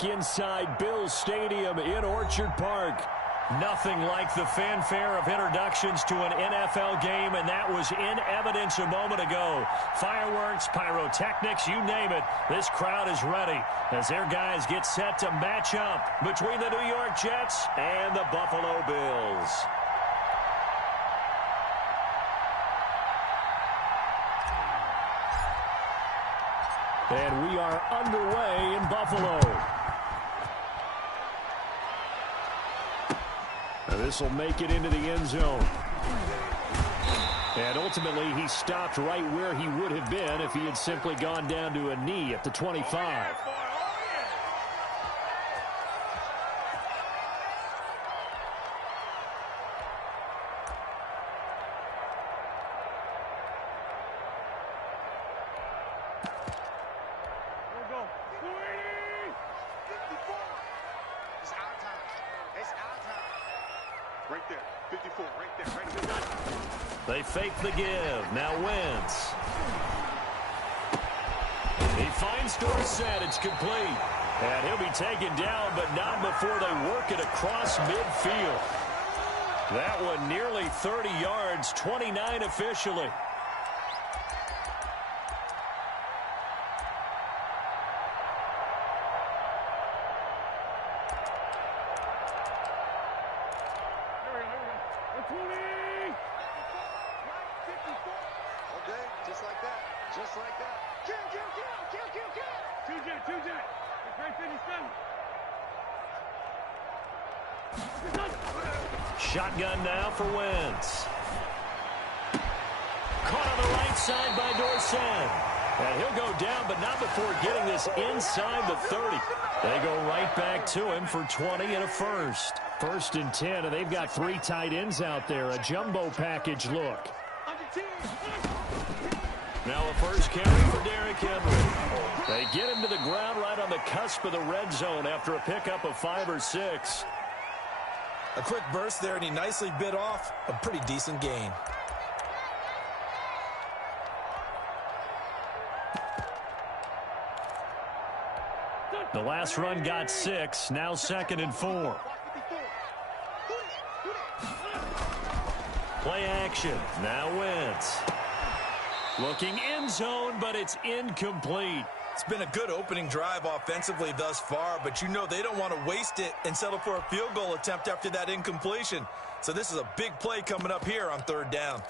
back inside Bills Stadium in Orchard Park. Nothing like the fanfare of introductions to an NFL game, and that was in evidence a moment ago. Fireworks, pyrotechnics, you name it. This crowd is ready as their guys get set to match up between the New York Jets and the Buffalo Bills. And we are underway in Buffalo. This will make it into the end zone. And ultimately, he stopped right where he would have been if he had simply gone down to a knee at the 25. Right there, 54, right there, right there. They fake the give. Now Wentz. He finds Dorsett. It's complete. And he'll be taken down, but not before they work it across midfield. That one nearly 30 yards, 29 officially. Shotgun now for Wentz. Caught on the right side by Dorsett. And he'll go down, but not before getting this inside the 30. They go right back to him for 20 and a first. 1st and 10, and they've got 3 tight ends out there. A jumbo package look. Now a first carry for Derrick Henry. They get him to the ground right on the cusp of the red zone after a pickup of 5 or 6. A quick burst there, and he nicely bit off a pretty decent gain. The last run got 6, now 2nd and 4. Play action, now Wentz. Looking end zone, but it's incomplete. It's been a good opening drive offensively thus far, but you know they don't want to waste it and settle for a field goal attempt after that incompletion. So this is a big play coming up here on 3rd down.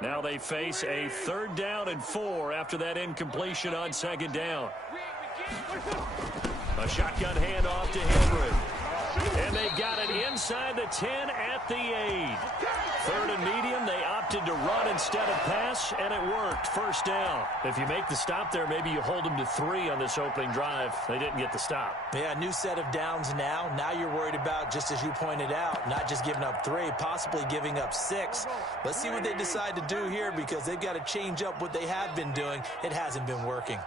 Now they face a 3rd down and 4 after that incompletion on 2nd down. A shotgun handoff to Henry. And they've got it inside the 10 at the 8. 3rd and medium, they opted to run instead of pass, and it worked. 1st down. If you make the stop there, maybe you hold them to 3 on this opening drive. They didn't get the stop. Yeah, new set of downs now. Now you're worried about, just as you pointed out, not just giving up 3, possibly giving up 6. Let's see what they decide to do here, because they've got to change up what they have been doing. It hasn't been working.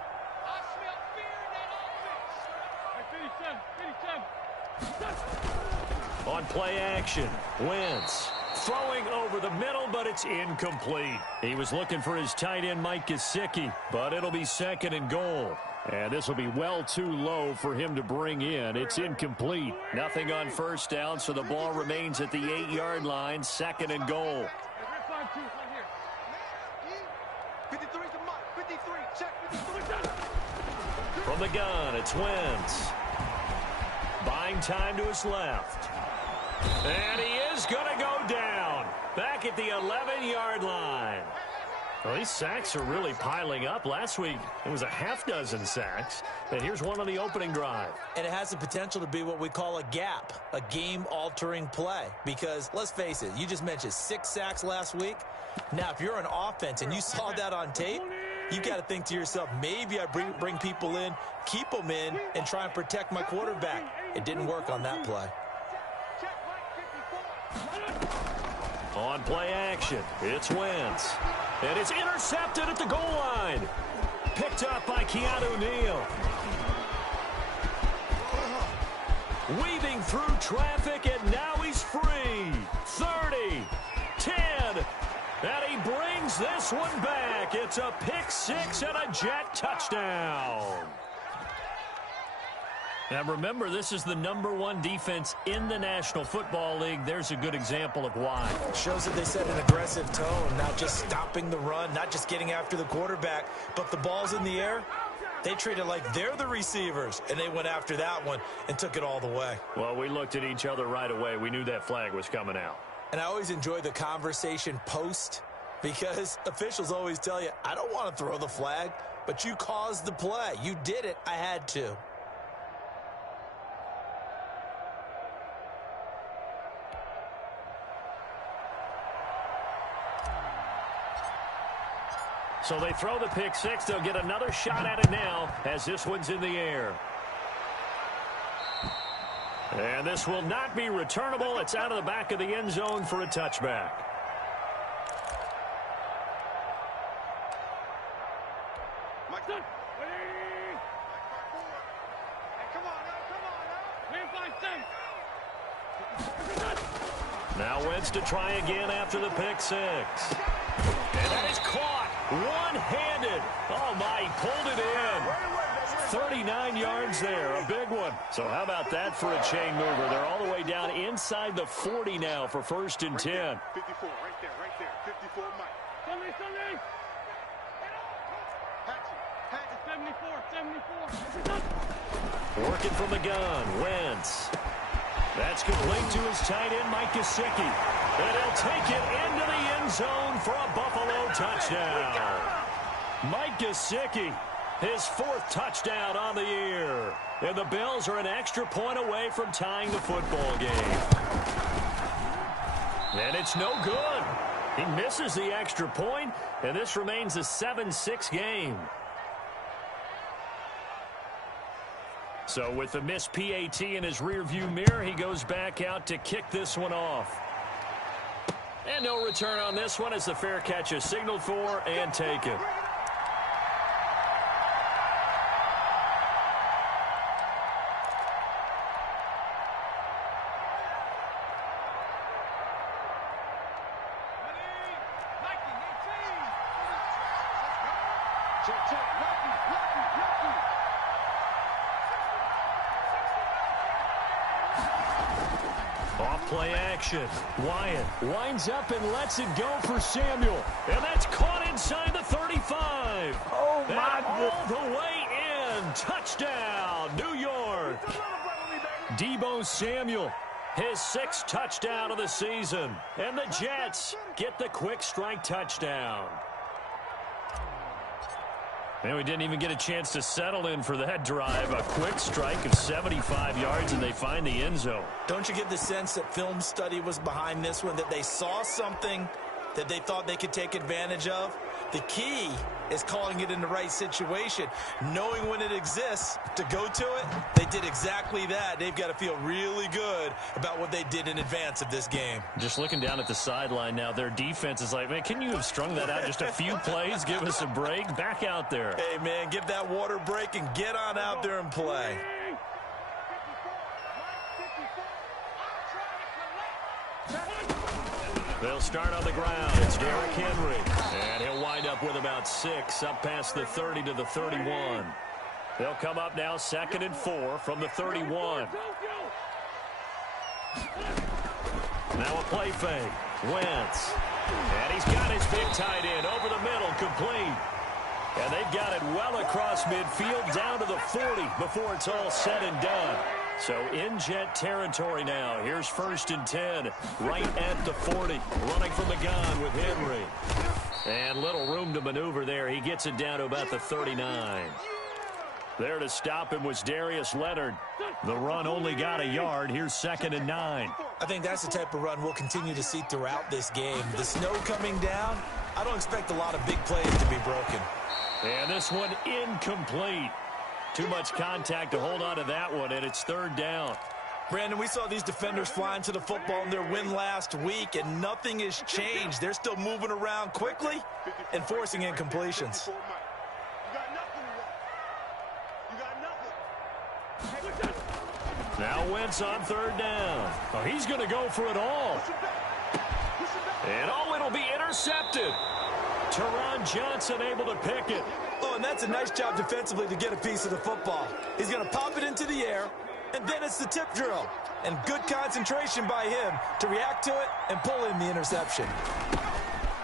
On play action, Wentz throwing over the middle, but it's incomplete. He was looking for his tight end, Mike Gesicki, but it'll be 2nd and goal. And this will be well too low for him to bring in. It's incomplete. Nothing on 1st down, so the ball remains at the 8-yard line, 2nd and goal. From the gun, it's Wentz. Buying time to his left. And he is going to go down. Back at the 11-yard line. Well, these sacks are really piling up. Last week, it was a half-dozen sacks. And here's one on the opening drive. And it has the potential to be what we call a gap, a game-altering play. Because, let's face it, you just mentioned 6 sacks last week. Now, if you're an offense and you saw that on tape, you got to think to yourself, maybe I bring people in, keep them in, and try and protect my quarterback. It didn't work on that play. On play action, it's Wentz. And it's intercepted at the goal line. Picked up by Keanu Neal. Weaving through traffic, and now he's free. 30, 10, and he brings this one back. It's a pick 6 and a Jet touchdown. Now remember, this is the #1 defense in the National Football League. There's a good example of why. Shows that they set an aggressive tone, not just stopping the run, not just getting after the quarterback, but the ball's in the air. They treat it like they're the receivers, and they went after that one and took it all the way. Well, we looked at each other right away. We knew that flag was coming out. And I always enjoy the conversation post, because officials always tell you, I don't want to throw the flag, but you caused the play. You did it. I had to. So they throw the pick six. They'll get another shot at it now as this one's in the air. And this will not be returnable. It's out of the back of the end zone for a touchback. Now Wentz to try again after the pick six. And that is caught one-handed. Oh, my, he pulled it in. 39 yards there, a big one. So how about that for a chain mover? They're all the way down inside the 40 now for 1st and 10. 54, right there. 54, Mike. Sunday. Hatchet, 74. Working from the gun, Wentz. That's complete to his tight end, Mike Gesicki. And he'll take it into the end zone for a Buffalo touchdown. Mike Gesicki, his 4th touchdown on the year. And the Bills are an extra point away from tying the football game. And it's no good. He misses the extra point, and this remains a 7-6 game. So with the missed PAT in his rearview mirror, he goes back out to kick this one off. And no return on this one as the fair catch is signaled for and taken. Off-play action. Wyatt winds up and lets it go for Samuel. And that's caught inside the 35. Oh, my goodness. All the way in. Touchdown, New York. Deebo Samuel, his 6th touchdown of the season. And the Jets get the quick strike touchdown. And we didn't even get a chance to settle in for that drive. A quick strike of 75 yards, and they find the end zone. Don't you get the sense that film study was behind this one, that they saw something that they thought they could take advantage of? The key is calling it in the right situation, knowing when it exists to go to it. They did exactly that. They've got to feel really good about what they did in advance of this game. Just looking down at the sideline now, their defense is like, man, can you have strung that out just a few plays? Give us a break. Back out there. Hey, man, give that water break and get on out there and play. They'll start on the ground. It's Derrick Henry. And he'll wind up with about 6 up past the 30 to the 31. They'll come up now 2nd and 4 from the 31. Now a play fake. Wentz. And he's got his big tight end over the middle, complete. And they've got it well across midfield down to the 40 before it's all said and done. So in Jet territory now. Here's 1st and 10 right at the 40. Running from the gun with Henry. And little room to maneuver there. He gets it down to about the 39. There to stop him was Darius Leonard. The run only got a yard. Here's 2nd and 9. I think that's the type of run we'll continue to see throughout this game. The snow coming down, I don't expect a lot of big plays to be broken. And this one incomplete. Too much contact to hold on to that one, and it's 3rd down. Brandon, we saw these defenders flying to the football in their win last week, and nothing has changed. They're still moving around quickly and forcing incompletions. Now Wentz on 3rd down. Oh, he's going to go for it all. And it'll be intercepted. Teron Johnson able to pick it. Oh, and that's a nice job defensively to get a piece of the football. He's going to pop it into the air, and then it's the tip drill. And good concentration by him to react to it and pull in the interception.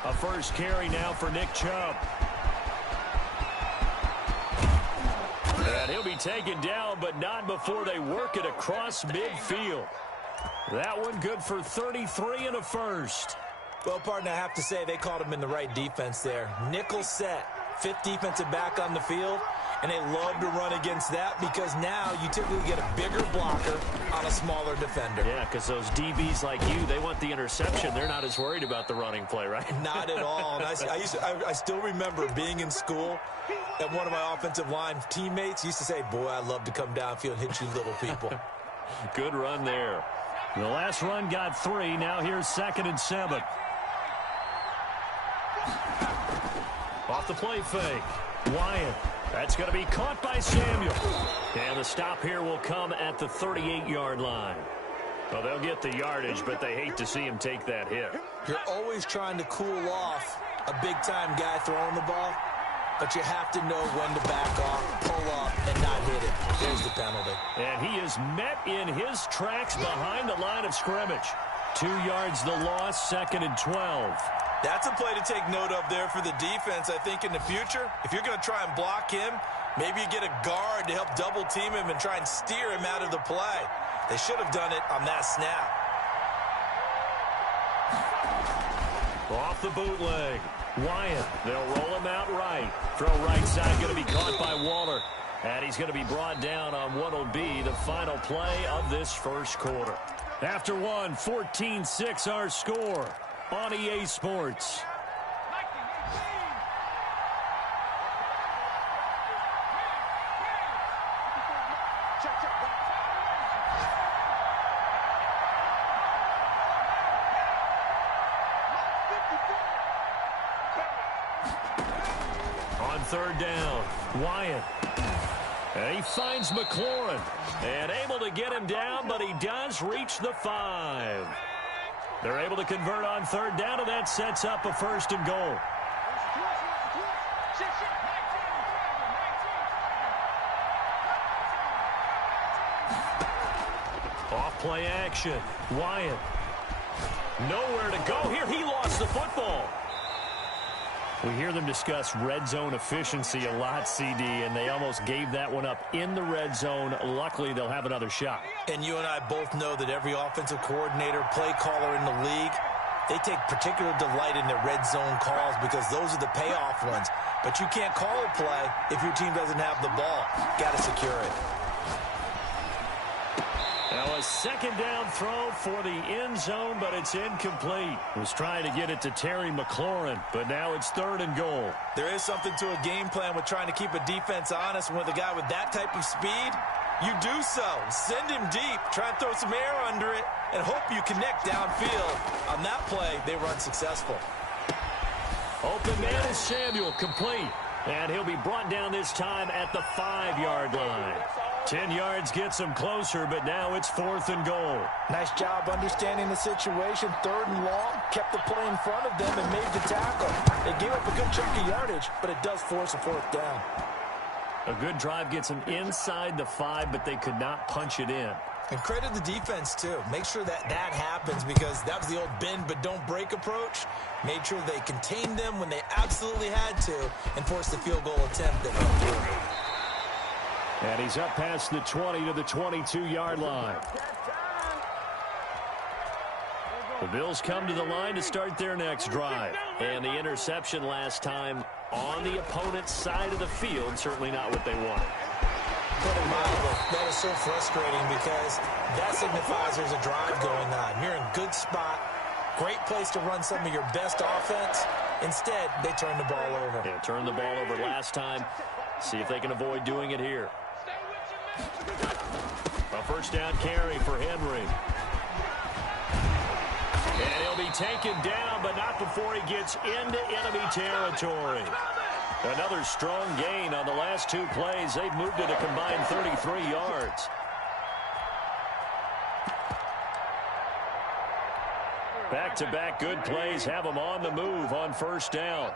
A first carry now for Nick Chubb. And he'll be taken down, but not before they work it across midfield. That one good for 33 and a first. Well, partner, I have to say they called him in the right defense there. Nickel set, fifth defensive back on the field, and they love to run against that because now you typically get a bigger blocker on a smaller defender. Yeah, because those DBs like you, they want the interception. They're not as worried about the running play, right? Not at all. And I still remember being in school, and one of my offensive line teammates used to say, boy, I love to come downfield and hit you little people. Good run there. The last run got 3. Now here's 2nd and 7. Off the play fake. Wyatt. That's going to be caught by Samuel. And the stop here will come at the 38-yard line. Well, they'll get the yardage, but they hate to see him take that hit. You're always trying to cool off a big-time guy throwing the ball, but you have to know when to back off, pull up, and not hit it. There's the penalty. And he is met in his tracks behind the line of scrimmage. 2 yards the loss, 2nd and 12. That's a play to take note of there for the defense, I think, in the future. If you're going to try and block him, maybe you get a guard to help double-team him and try and steer him out of the play. They should have done it on that snap. Off the bootleg. Wyatt, they'll roll him out right. Throw right side, going to be caught by Waller. And he's going to be brought down on what will be the final play of this first quarter. After one, 14-6 our score on EA Sports. On 3rd down, Wyatt. And he finds McLaurin. And able to get him down, but he does reach the 5. They're able to convert on 3rd down, and that sets up a 1st and goal. Off play action. Wyatt. Nowhere to go here. He lost the football. We hear them discuss red zone efficiency a lot, CD, and they almost gave that one up in the red zone. Luckily, they'll have another shot. And you and I both know that every offensive coordinator, play caller in the league, they take particular delight in their red zone calls because those are the payoff ones. But you can't call a play if your team doesn't have the ball. Got to secure it. Now a 2nd down throw for the end zone, but it's incomplete. Was trying to get it to Terry McLaurin, but now it's 3rd and goal. There is something to a game plan with trying to keep a defense honest. With a guy with that type of speed, you do so. Send him deep, try and throw some air under it, and hope you connect downfield. On that play, they run successful. Open man is Samuel, complete. And he'll be brought down this time at the 5-yard line. 10 yards gets him closer, but now it's 4th and goal. Nice job understanding the situation. 3rd and long, kept the play in front of them and made the tackle. They gave up a good chunk of yardage, but it does force a 4th down. A good drive gets them inside the 5, but they could not punch it in. And credit the defense, too. Make sure that happens because that was the old bend but don't break approach. Made sure they contained them when they absolutely had to and forced the field goal attempt that went through. And he's up past the 20 to the 22-yard line. The Bills come to the line to start their next drive. And the interception last time on the opponent's side of the field, certainly not what they wanted. Put it mildly, that is so frustrating because that signifies there's a drive going on. You're in good spot, great place to run some of your best offense. Instead, they turn the ball over. Yeah, turned the ball over last time. See if they can avoid doing it here. A 1st down carry for Henry. And he'll be taken down, but not before he gets into enemy territory. Another strong gain on the last 2 plays. They've moved it a combined 33 yards. Back-to-back good plays have them on the move on first down. I'm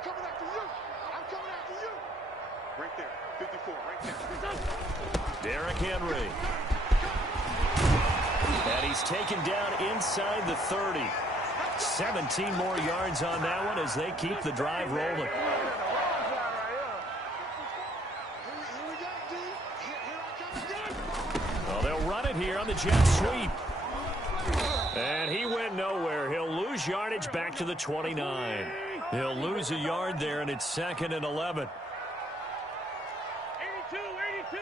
coming after you. Right there, 54, right there. Derrick Henry. And he's taken down inside the 30. 17 more yards on that one as they keep the drive rolling. Well, they'll run it here on the jet sweep. And he went nowhere. He'll lose yardage back to the 29. He'll lose a yard there, and it's 2nd and 11. 82.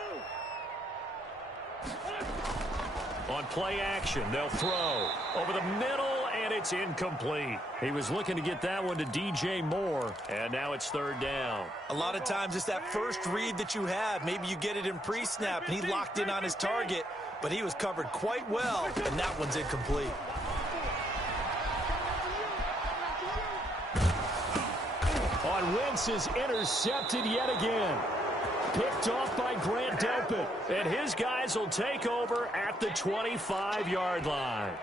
On play action, they'll throw over the middle, and it's incomplete. He was looking to get that one to DJ Moore, and now it's 3rd down. A lot of times it's that first read that you have. Maybe you get it in pre-snap, and he locked in on his target, but he was covered quite well, and that one's incomplete. On Wentz is intercepted yet again. Picked off by Grant Delpit. And his guys will take over at the 25-yard line.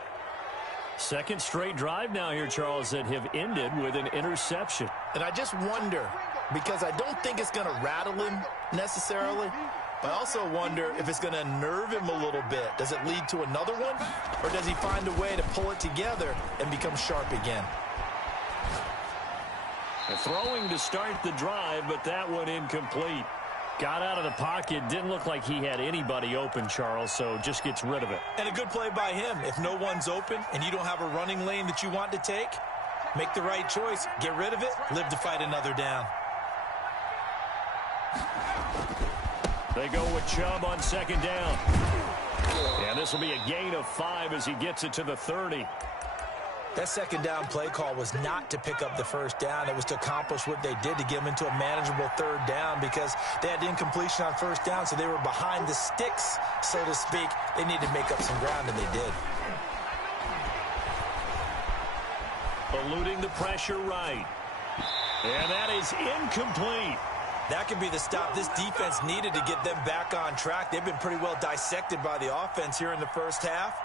Second straight drive now here, Charles, that have ended with an interception. And I just wonder, because I don't think it's going to rattle him necessarily, but I also wonder if it's going to nerve him a little bit. Does it lead to another one? Or does he find a way to pull it together and become sharp again? Throwing to start the drive, but that one incomplete. Got out of the pocket. Didn't look like he had anybody open, Charles, so just gets rid of it. And a good play by him. If no one's open and you don't have a running lane that you want to take, make the right choice. Get rid of it. Live to fight another down. They go with Chubb on 2nd down. And this will be a gain of 5 as he gets it to the 30. That 2nd down play call was not to pick up the 1st down. It was to accomplish what they did, to get them into a manageable 3rd down, because they had incompletion on 1st down, so they were behind the sticks, so to speak. They needed to make up some ground, and they did. Eluding the pressure right. And that is incomplete. That could be the stop this defense needed to get them back on track. They've been pretty well dissected by the offense here in the first half.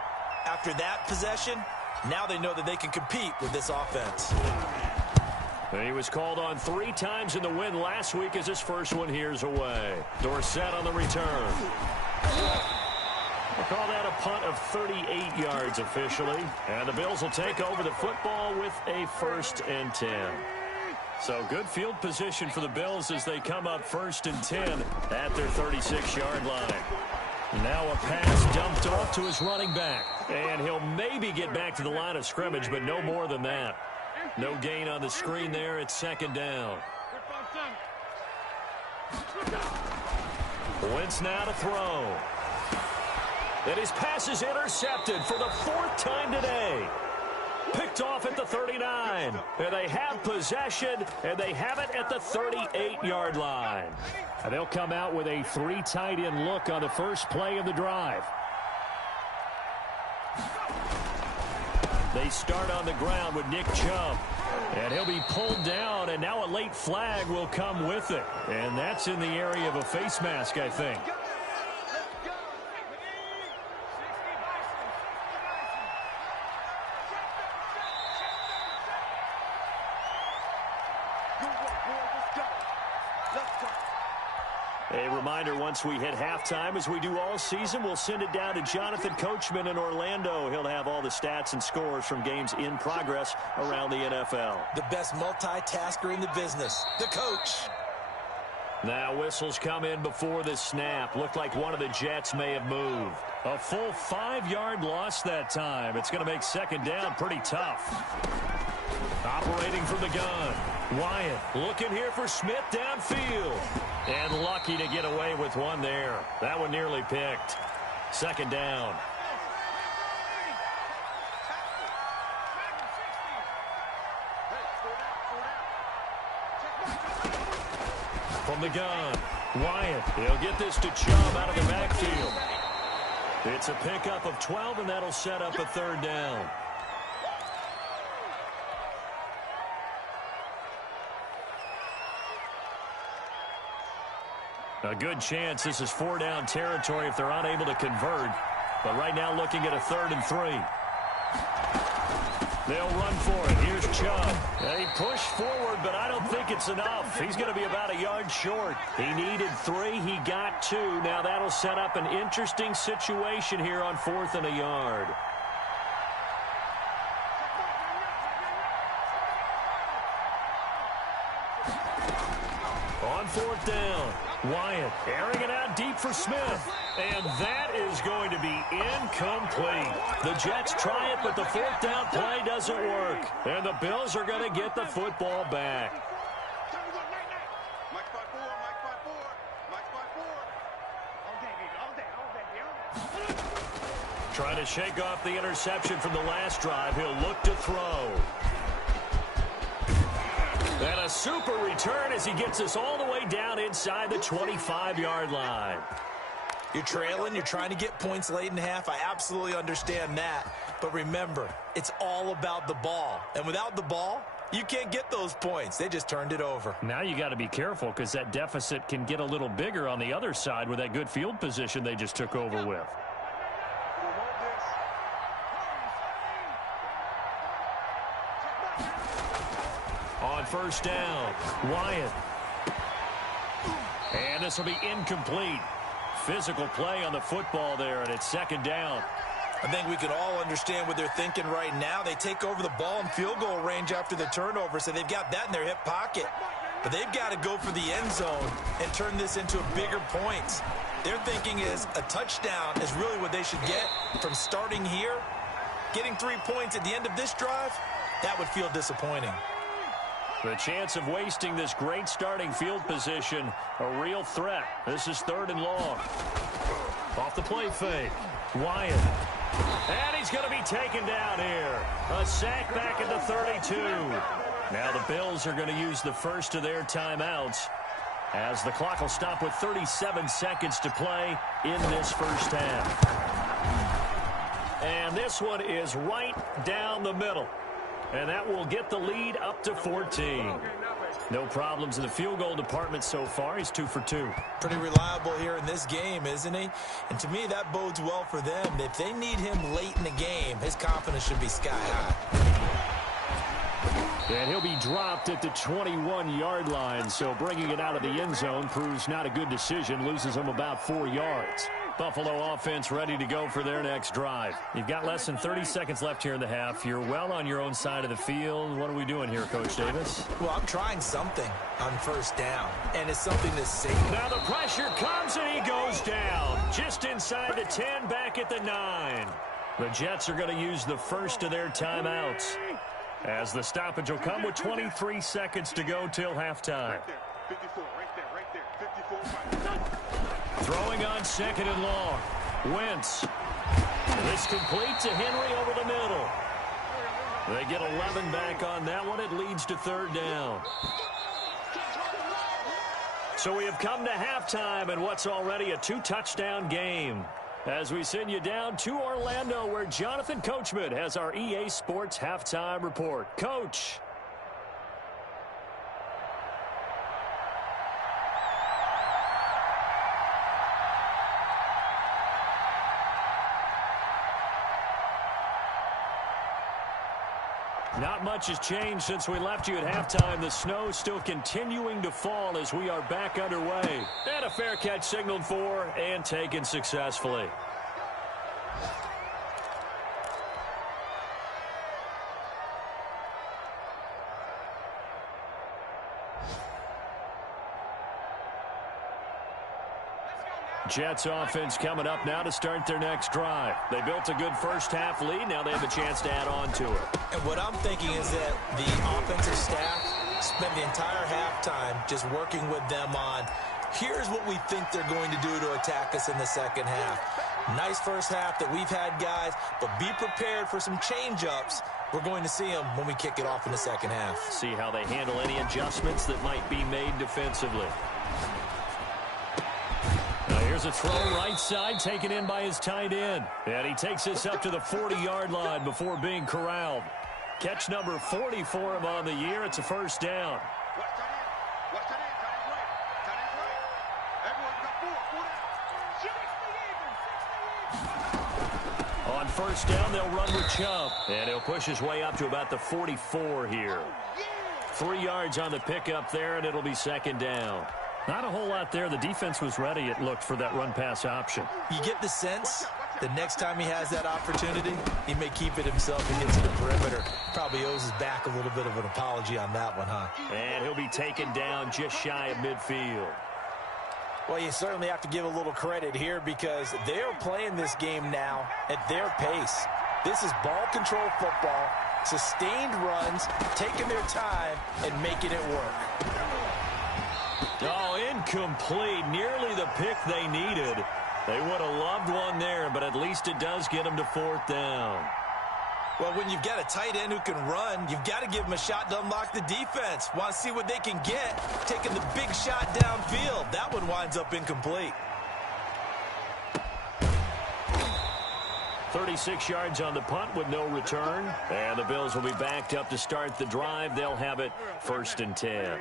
After that possession, now they know that they can compete with this offense. He was called on 3 times in the win last week as his first one here's away. Dorsett on the return. We'll call that a punt of 38 yards officially. And the Bills will take over the football with a 1st and 10. So good field position for the Bills as they come up 1st and 10 at their 36-yard line. Now a pass dumped off to his running back. And he'll maybe get back to the line of scrimmage, but no more than that. No gain on the screen there. It's 2nd down. Wentz now to throw. And his pass is intercepted for the 4th time today. Picked off at the 39. And they have possession, and they have it at the 38-yard line. And they'll come out with a 3 tight end look on the first play of the drive. They start on the ground with Nick Chubb. And he'll be pulled down, and now a late flag will come with it. And that's in the area of a face mask, I think. A reminder, once we hit halftime, as we do all season, we'll send it down to Jonathan Coachman in Orlando. He'll have all the stats and scores from games in progress around the NFL. The best multitasker in the business, the coach. Now whistles come in before the snap. Looked like one of the Jets may have moved. A full 5-yard loss that time. It's going to make 2nd down pretty tough. Operating from the gun. Wyatt looking here for Smith downfield. And lucky to get away with one there. That one nearly picked. 2nd down. From the gun, Wyatt. He'll get this to Chubb out of the backfield. It's a pickup of 12, and that'll set up a 3rd down. A good chance this is 4-down territory if they're unable to convert. But right now looking at a 3rd and 3. They'll run for it. Here's Chubb. They push forward, but I don't think it's enough. He's going to be about a yard short. He needed 3. He got 2. Now that'll set up an interesting situation here on 4th and a yard. On 4th down, Wyatt airing it out deep for Smith. And that is going to be incomplete. The Jets try it, but the 4th down play doesn't work. And the Bills are going to get the football back. Trying to shake off the interception from the last drive. He'll look to throw. And a super return as he gets us all the way down inside the 25-yard line. You're trailing. You're trying to get points late in the half. I absolutely understand that. But remember, it's all about the ball. And without the ball, you can't get those points. They just turned it over. Now you got to be careful because that deficit can get a little bigger on the other side with that good field position they just took over with. On 1st down, Wyatt. And this will be incomplete. Physical play on the football there, and it's 2nd down. I think we can all understand what they're thinking right now. They take over the ball in field goal range after the turnover, so they've got that in their hip pocket. But they've got to go for the end zone and turn this into a bigger points. Their thinking is a touchdown is really what they should get from starting here. Getting 3 points at the end of this drive, that would feel disappointing. The chance of wasting this great starting field position, a real threat. This is 3rd and long. Off the play fake, Wyatt. And he's going to be taken down here. A sack back at the 32. Now the Bills are going to use the first of their timeouts as the clock will stop with 37 seconds to play in this first half. And this one is right down the middle. And that will get the lead up to 14. No problems in the field goal department so far. He's 2 for 2. Pretty reliable here in this game, isn't he? And to me, that bodes well for them. If they need him late in the game, his confidence should be sky high. And he'll be dropped at the 21-yard line. So bringing it out of the end zone proves not a good decision. Loses him about 4 yards. Buffalo offense ready to go for their next drive. You've got less than 30 seconds left here in the half. You're well on your own side of the field. What are we doing here, Coach Davis? Well, I'm trying something on 1st down, and it's something that's safe. Now the pressure comes, and he goes down. Just inside the 10, back at the 9. The Jets are going to use the first of their timeouts, as the stoppage will come with 23 seconds to go till halftime. 54, right there, 54. Throwing on 2nd and long. Wentz. This completes a Henry over the middle. They get 11 back on that one. It leads to 3rd down. So we have come to halftime and what's already a 2-touchdown game. As we send you down to Orlando, where Jonathan Coachman has our EA Sports halftime report. Coach. Not much has changed since we left you at halftime. The snow still continuing to fall as we are back underway. And a fair catch signaled for and taken successfully. Jets offense coming up now to start their next drive. They built a good first half lead. Now they have a chance to add on to it. And what I'm thinking is that the offensive staff spent the entire halftime just working with them on, here's what we think they're going to do to attack us in the second half. Nice first half that we've had, guys, but be prepared for some change-ups. We're going to see them when we kick it off in the second half. See how they handle any adjustments that might be made defensively. Here's a throw right side taken in by his tight end. And he takes this up to the 40-yard line before being corralled. Catch number 40 for him on the year. It's a first down. On first down, they'll run with Chubb. And he'll push his way up to about the 44 here. 3 yards on the pickup there, and it'll be second down. Not a whole lot there. The defense was ready, it looked, for that run-pass option. You get the sense the next time he has that opportunity, he may keep it himself and get to the perimeter. Probably owes his back a little bit of an apology on that one, huh? And he'll be taken down just shy of midfield. Well, you certainly have to give a little credit here because they're playing this game now at their pace. This is ball control football, sustained runs, taking their time, and making it work. Oh, incomplete. Nearly the pick they needed. They would have loved one there, but at least it does get them to fourth down. Well, when you've got a tight end who can run, you've got to give him a shot to unlock the defense. Want to see what they can get, taking the big shot downfield. That one winds up incomplete. 36 yards on the punt with no return. And the Bills will be backed up to start the drive. They'll have it first and 10.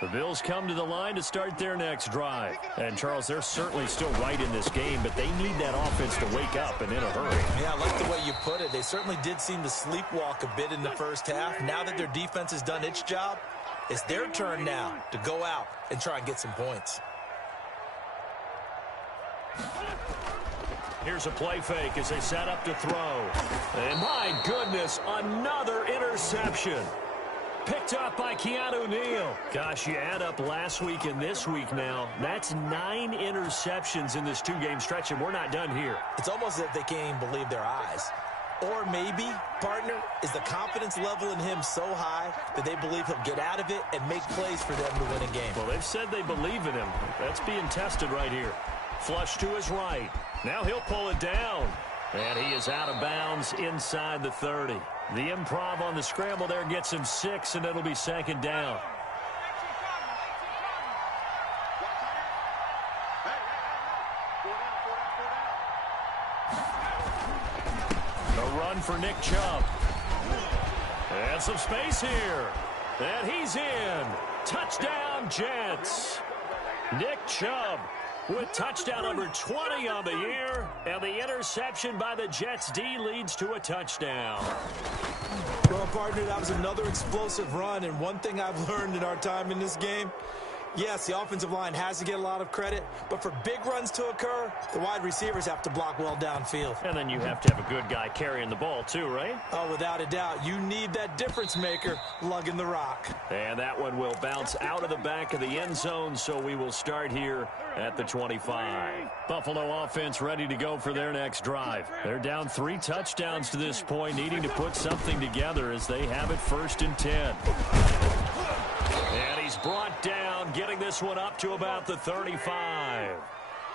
The Bills come to the line to start their next drive. And, Charles, they're certainly still right in this game, but they need that offense to wake up and in a hurry. Yeah, I like the way you put it. They certainly did seem to sleepwalk a bit in the first half. Now that their defense has done its job, it's their turn now to go out and try and get some points. Here's a play fake as they set up to throw. And, my goodness, another interception. Picked up by Keanu Neal. Gosh, you add up last week and this week now. That's 9 interceptions in this 2-game stretch, and we're not done here. It's almost as if they can't even believe their eyes. Or maybe, partner, is the confidence level in him so high that they believe he'll get out of it and make plays for them to win a game. Well, they've said they believe in him. That's being tested right here. Flush to his right. Now he'll pull it down. And he is out of bounds inside the 30. The improv on the scramble there gets him 6, and it'll be second down. A run for Nick Chubb. And some space here. And he's in. Touchdown, Jets. Nick Chubb with touchdown number 20 on the year, and the interception by the Jets D leads to a touchdown. Well, partner, that was another explosive run, and one thing I've learned in our time in this game, yes, the offensive line has to get a lot of credit, but for big runs to occur, the wide receivers have to block well downfield. And then you have to have a good guy carrying the ball too, right? Oh, without a doubt. You need that difference maker lugging the rock. And that one will bounce out of the back of the end zone, so we will start here at the 25. Buffalo offense ready to go for their next drive. They're down 3 touchdowns to this point, needing to put something together as they have it first and 10. And he's brought down, getting this one up to about the 35.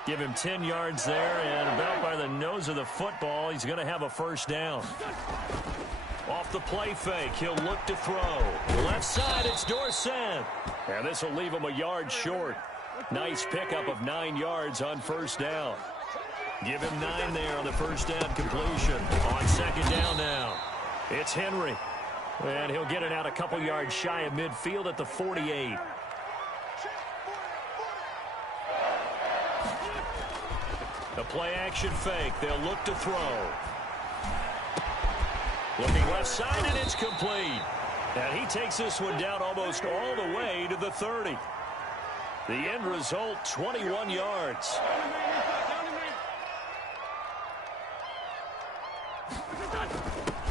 Give him 10 yards there, and about by the nose of the football, he's going to have a first down. Off the play fake, he'll look to throw. Left side, it's Dorsett. And this will leave him a yard short. Nice pickup of 9 yards on first down. Give him 9 there on the first down completion. On second down now, it's Henry. And he'll get it out a couple yards shy of midfield at the 48. The play action fake. They'll look to throw. Looking left side, and it's complete. And he takes this one down almost all the way to the 30. The end result, 21 yards.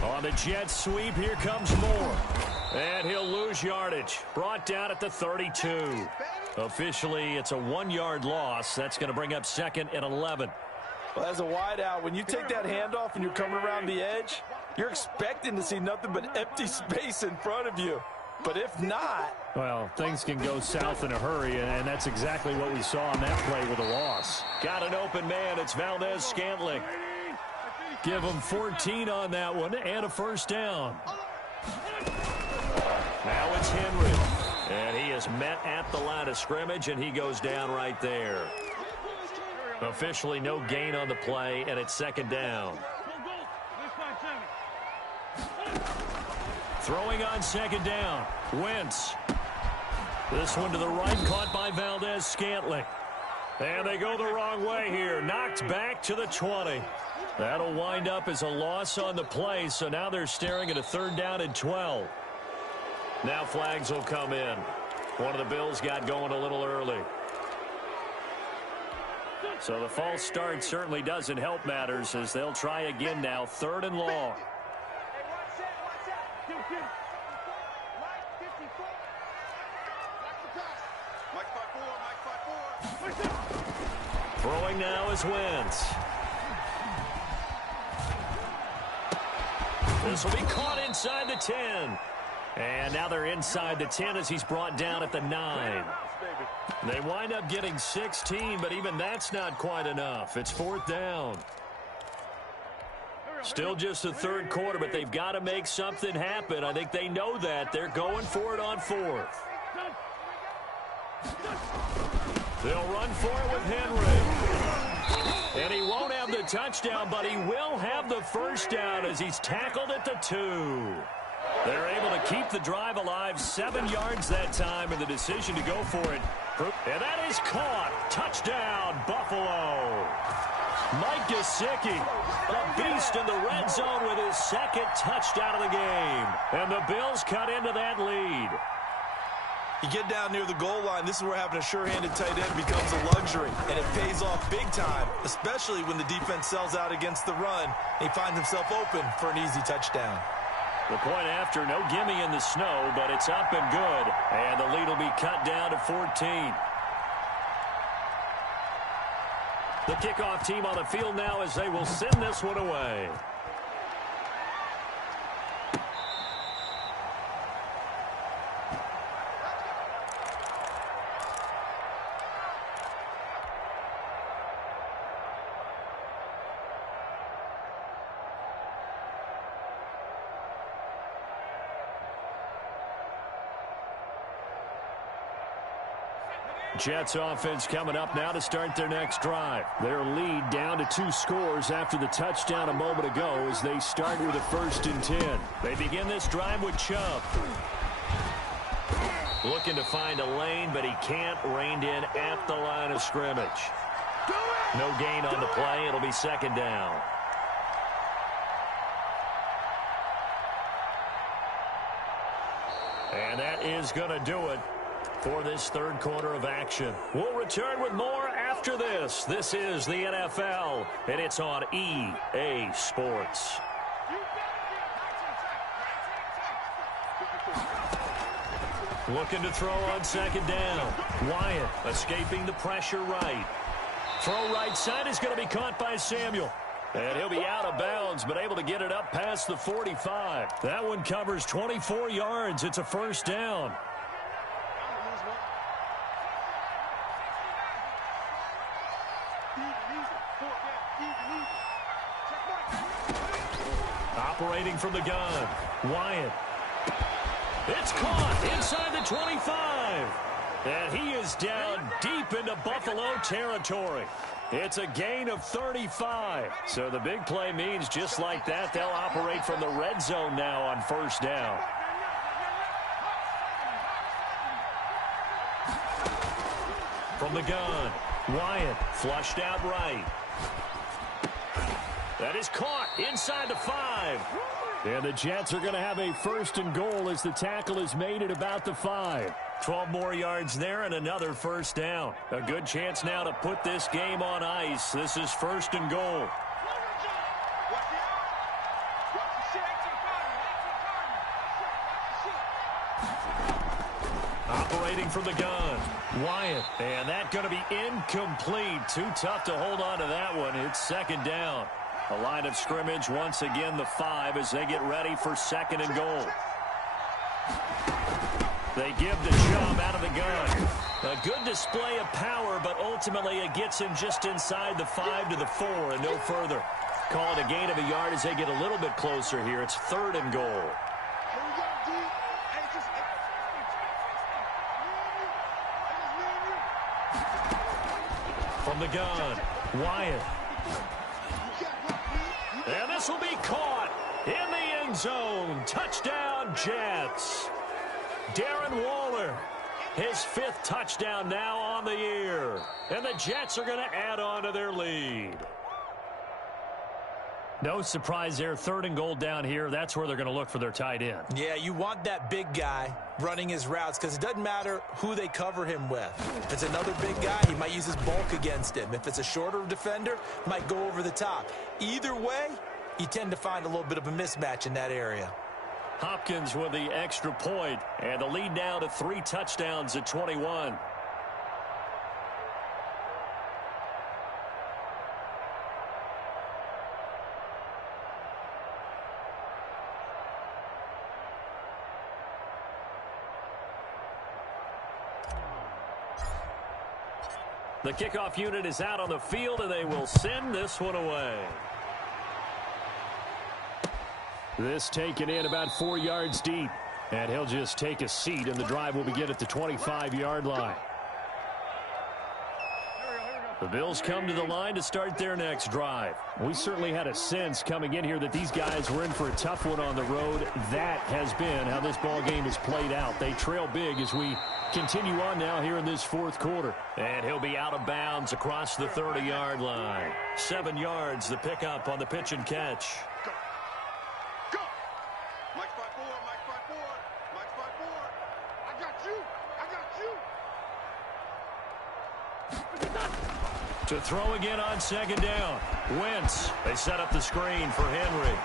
On the Jets sweep, here comes Moore. And he'll lose yardage. Brought down at the 32. Officially, it's a 1-yard loss. That's going to bring up second and 11. Well, as a wideout, when you take that handoff and you're coming around the edge, you're expecting to see nothing but empty space in front of you. But if not... Well, things can go south in a hurry, and that's exactly what we saw on that play with a loss. Got an open man. It's Valdez-Scantling. Give him 14 on that one and a first down. Now it's Henry. And he is met at the line of scrimmage, and he goes down right there. Officially no gain on the play, and it's second down. Throwing on second down. Wentz. This one to the right, caught by Valdez-Scantling. And they go the wrong way here. Knocked back to the 20. That'll wind up as a loss on the play, so now they're staring at a 3rd down and 12. Now flags will come in. One of the Bills got going a little early. So the false start certainly doesn't help matters as they'll try again now, 3rd and long. Throwing now is Wentz. This will be caught inside the 10. And now they're inside the 10 as he's brought down at the 9. They wind up getting 16, but even that's not quite enough. It's 4th down. Still just the 3rd quarter, but they've got to make something happen. I think they know that. They're going for it on 4th. They'll run for it with Henry. And he won't have the touchdown, but he will have the 1st down as he's tackled at the 2. They're able to keep the drive alive, 7 yards that time, and the decision to go for it. And that is caught. Touchdown, Buffalo. Mike Gesicki, a beast in the red zone with his 2nd touchdown of the game. And the Bills cut into that lead. You get down near the goal line, this is where having a sure-handed tight end becomes a luxury, and it pays off big time, especially when the defense sells out against the run. He finds himself open for an easy touchdown. The point after, no gimme in the snow, but it's up and good. And the lead will be cut down to 14. The kickoff team on the field now as they will send this one away. Jets offense coming up now to start their next drive. Their lead down to 2 scores after the touchdown a moment ago as they start with a 1st and 10. They begin this drive with Chubb. Looking to find a lane, but he can't. Reined in at the line of scrimmage. No gain on the play. It'll be 2nd down. And that is going to do it for this 3rd quarter of action. We'll return with more after this. This is the NFL, and it's on EA Sports. Looking to throw on 2nd down. Wyatt escaping the pressure right. Throw right side is going to be caught by Samuel. And he'll be out of bounds, but able to get it up past the 45. That one covers 24 yards. It's a 1st down. Operating from the gun. Wyatt. It's caught inside the 25. And he is down deep into Buffalo territory. It's a gain of 35. So the big play means just like that, they'll operate from the red zone now on 1st down. From the gun, Wyatt flushed out right. That is caught inside the 5. And the Jets are going to have a 1st and goal as the tackle is made at about the 5. 12 more yards there and another 1st down. A good chance now to put this game on ice. This is 1st and goal. Operating from the gun, Wyatt. And that going to be incomplete. Too tough to hold on to that one. It's 2nd down. A line of scrimmage once again the 5 as they get ready for 2nd and goal. They give the Chubb out of the gun. A good display of power, but ultimately it gets him just inside the 5 to the 4 and no further. Call it a gain of a yard as they get a little bit closer here. It's 3rd and goal. From the gun, Wyatt. And this will be caught in the end zone. Touchdown, Jets. Darren Waller, his 5th touchdown now on the year. And the Jets are going to add on to their lead. No surprise there. 3rd and goal down here. That's where they're going to look for their tight end. Yeah, you want that big guy running his routes because it doesn't matter who they cover him with. If it's another big guy, he might use his bulk against him. If it's a shorter defender, might go over the top. Either way, you tend to find a little bit of a mismatch in that area. Hopkins with the extra point, and the lead now to 3 touchdowns at 21. The kickoff unit is out on the field, and they will send this one away. This taken in about 4 yards deep, and he'll just take a seat, and the drive will begin at the 25-yard line. The Bills come to the line to start their next drive. We certainly had a sense coming in here that these guys were in for a tough one on the road. That has been how this ball game has played out. They trail big as we continue on now here in this 4th quarter. And he'll be out of bounds across the 30-yard line. 7 yards, the pickup on the pitch and catch. Go! Mike 5-4, Mike 5-4, Mike 5-4. I got you! I got you! To throw again on 2nd down. Wentz. They set up the screen for Henry.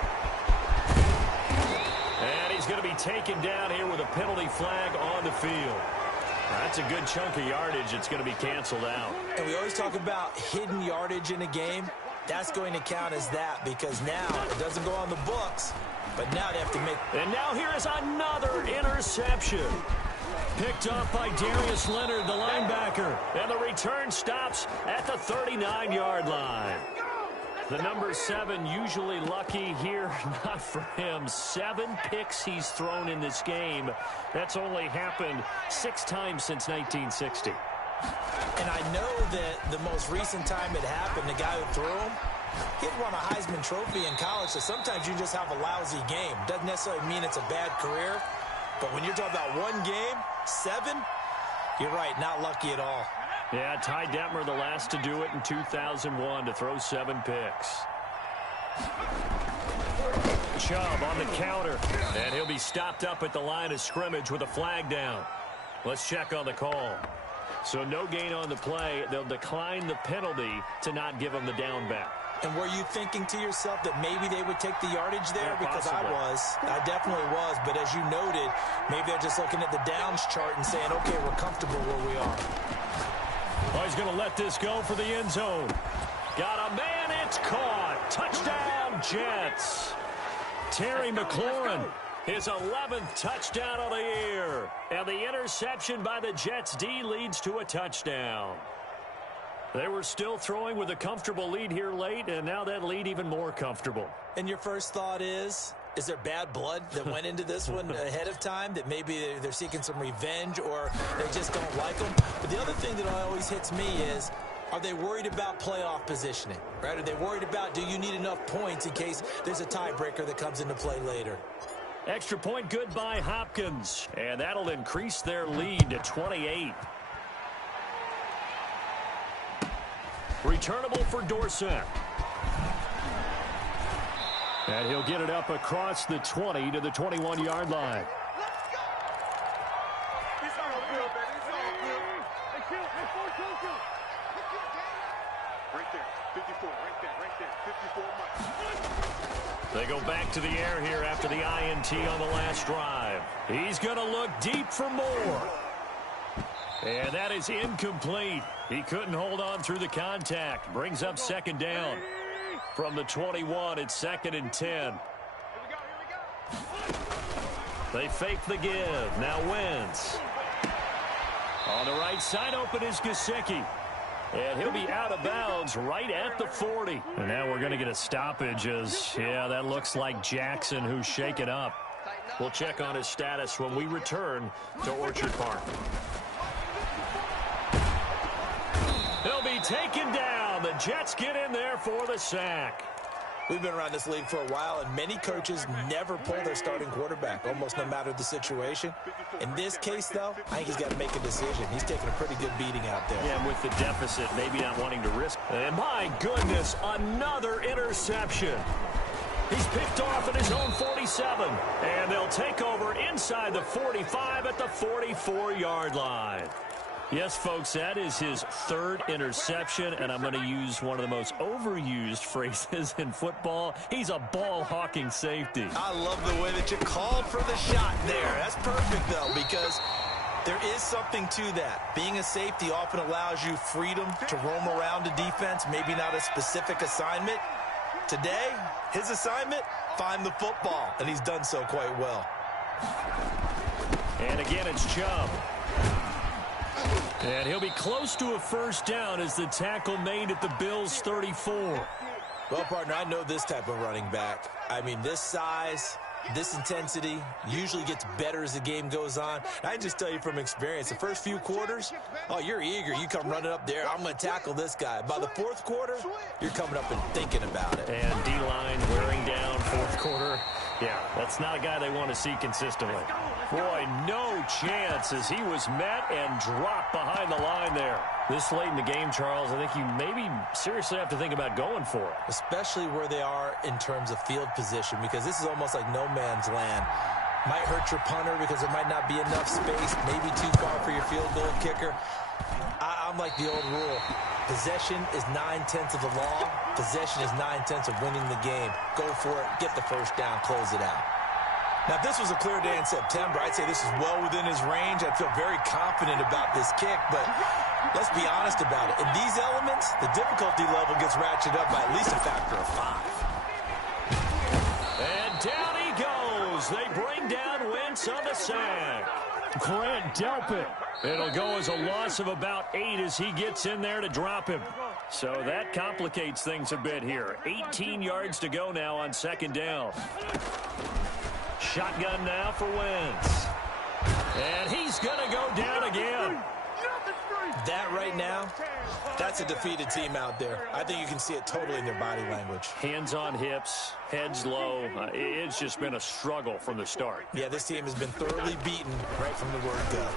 And he's going to be taken down here with a penalty flag on the field. That's a good chunk of yardage. It's going to be canceled out. And we always talk about hidden yardage in a game. That's going to count as that because now it doesn't go on the books, but now they have to make. And now here is another interception. Picked off by Darius Leonard, the linebacker. And the return stops at the 39-yard line. The number 7 usually lucky here. Not for him. 7 picks he's thrown in this game. That's only happened 6 times since 1960. And I know that the most recent time it happened, the guy who threw him, he'd won a Heisman Trophy in college, so sometimes you just have a lousy game. Doesn't necessarily mean it's a bad career. But when you're talking about 1 game, 7, you're right, not lucky at all. Yeah, Ty Detmer, the last to do it in 2001, to throw 7 picks. Chubb on the counter, and he'll be stopped up at the line of scrimmage with a flag down. Let's check on the call. So no gain on the play. They'll decline the penalty to not give him the down back. And were you thinking to yourself that maybe they would take the yardage there? Yeah, because possibly. I definitely was. But as you noted, maybe they're just looking at the downs chart and saying, okay, we're comfortable where we are. Oh, he's going to let this go for the end zone. Got a man, it's caught. Touchdown, Jets. Terry McLaurin, his 11th touchdown of the year. And the interception by the Jets D leads to a touchdown. They were still throwing with a comfortable lead here late, and now that lead even more comfortable. And your first thought is there bad blood that went into this one ahead of time, that maybe they're seeking some revenge or they just don't like them? But the other thing that always hits me is, are they worried about playoff positioning, right? Are they worried about, do you need enough points in case there's a tiebreaker that comes into play later? Extra point good by Hopkins, and that'll increase their lead to 28. Returnable for Dorsett. And he'll get it up across the 20 to the 21-yard line. Let's go! It's all good, baby. It's all good. Hey, Q, hey, 4-2-2. Right there. 54. Right there. 54 Mike. They go back to the air here after the INT on the last drive. He's going to look deep for more. And that is incomplete. He couldn't hold on through the contact. Brings up 2nd down. From the 21, it's 2nd and 10. Here we go. They fake the give. Now Wentz. On the right side, open is Gesicki. And he'll be out of bounds right at the 40. And now we're going to get a stoppage as, yeah, that looks like Jackson who's shaken up. We'll check on his status when we return to Orchard Park. He'll be taken down. The Jets get in there for the sack. We've been around this league for a while, and many coaches never pull their starting quarterback, almost no matter the situation. In this case, though, I think he's got to make a decision. He's taking a pretty good beating out there. Yeah, with the deficit, maybe not wanting to risk. And my goodness, another interception. He's picked off at his own 47. And they'll take over inside the 45 at the 44-yard line. Yes, folks, that is his third interception, and I'm going to use one of the most overused phrases in football. He's a ball-hawking safety. I love the way that you called for the shot there. That's perfect, though, because there is something to that. Being a safety often allows you freedom to roam around a defense, maybe not a specific assignment. Today, his assignment, find the football, and he's done so quite well. And again, it's Chubb. And he'll be close to a first down as the tackle made at the Bills' 34. Well, partner, I know this type of running back. I mean, this size, this intensity usually gets better as the game goes on. I can just tell you from experience, the first few quarters, oh, you're eager. You come running up there, I'm going to tackle this guy. By the fourth quarter, you're coming up and thinking about it. And D-line wearing down fourth quarter. Yeah, that's not a guy they want to see consistently. Boy, no chance as he was met and dropped behind the line there. This late in the game, Charles, I think you maybe seriously have to think about going for it. Especially where they are in terms of field position, because this is almost like no man's land. Might hurt your punter because there might not be enough space, maybe too far for your field goal kicker. I'm like the old rule. Possession is 9/10 of the law. Possession is 9/10 of winning the game. Go for it. Get the first down. Close it out. Now, if this was a clear day in September, I'd say this is well within his range. I'd feel very confident about this kick, but let's be honest about it. In these elements, the difficulty level gets ratcheted up by at least a factor of 5. And down he goes. They bring down Wentz on the sack. Grant Delpit. It'll go as a loss of about 8 as he gets in there to drop him. So that complicates things a bit here. 18 yards to go now on second down. Shotgun now for Wentz. And he's going to go down again. That right now, that's a defeated team out there. I think you can see it totally in their body language. Hands on hips, heads low. It's just been a struggle from the start. Yeah, this team has been thoroughly beaten right from the word go.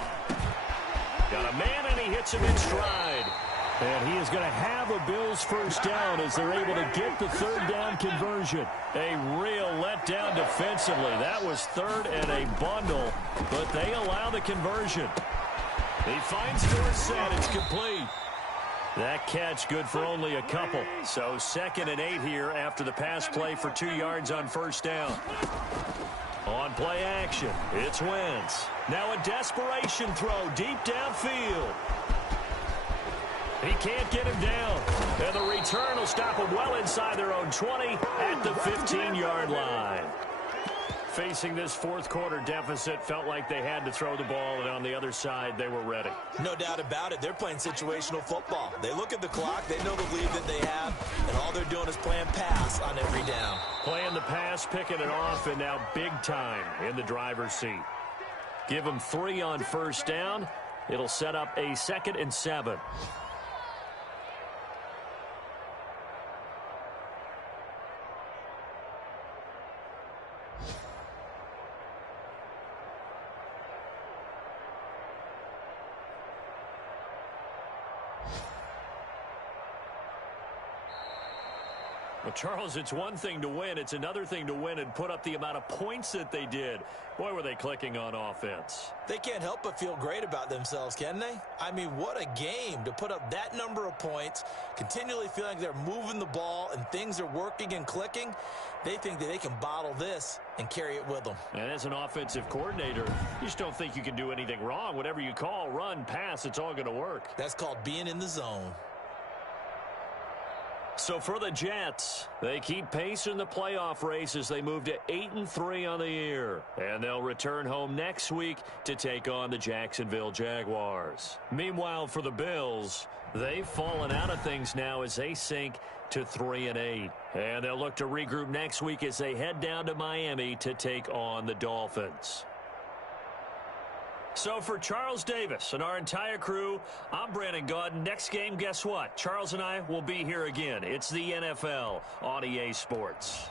Got a man, and he hits him in stride. And he is going to have a Bills first down as they're able to get the third down conversion. A real letdown defensively. That was third and a bundle, but they allow the conversion. He finds Dorsett. It's complete. That catch good for only a couple. So 2nd and 8 here after the pass play for 2 yards on first down. On play action, it's Wentz. Now a desperation throw deep downfield. He can't get him down. And the return will stop him well inside their own 20 at the 15-yard line. Facing this fourth quarter deficit, felt like they had to throw the ball, and on the other side, they were ready. No doubt about it. They're playing situational football. They look at the clock, they know the lead that they have, and all they're doing is playing pass on every down. Playing the pass, picking it off, and now big time in the driver's seat. Give them 3 on first down. It'll set up a 2nd and 7. Well, Charles, it's one thing to win. It's another thing to win and put up the amount of points that they did. Boy, were they clicking on offense. They can't help but feel great about themselves, can they? I mean, what a game to put up that number of points, continually feeling like they're moving the ball and things are working and clicking. They think that they can bottle this and carry it with them. And as an offensive coordinator, you just don't think you can do anything wrong. Whatever you call, run, pass, it's all going to work. That's called being in the zone. So for the Jets, they keep pace in the playoff race as they move to 8-3 on the year. And they'll return home next week to take on the Jacksonville Jaguars. Meanwhile, for the Bills, they've fallen out of things now as they sink to 3-8. And they'll look to regroup next week as they head down to Miami to take on the Dolphins. So for Charles Davis and our entire crew, I'm Brandon Gaudin. Next game, guess what? Charles and I will be here again. It's the NFL on EA Sports.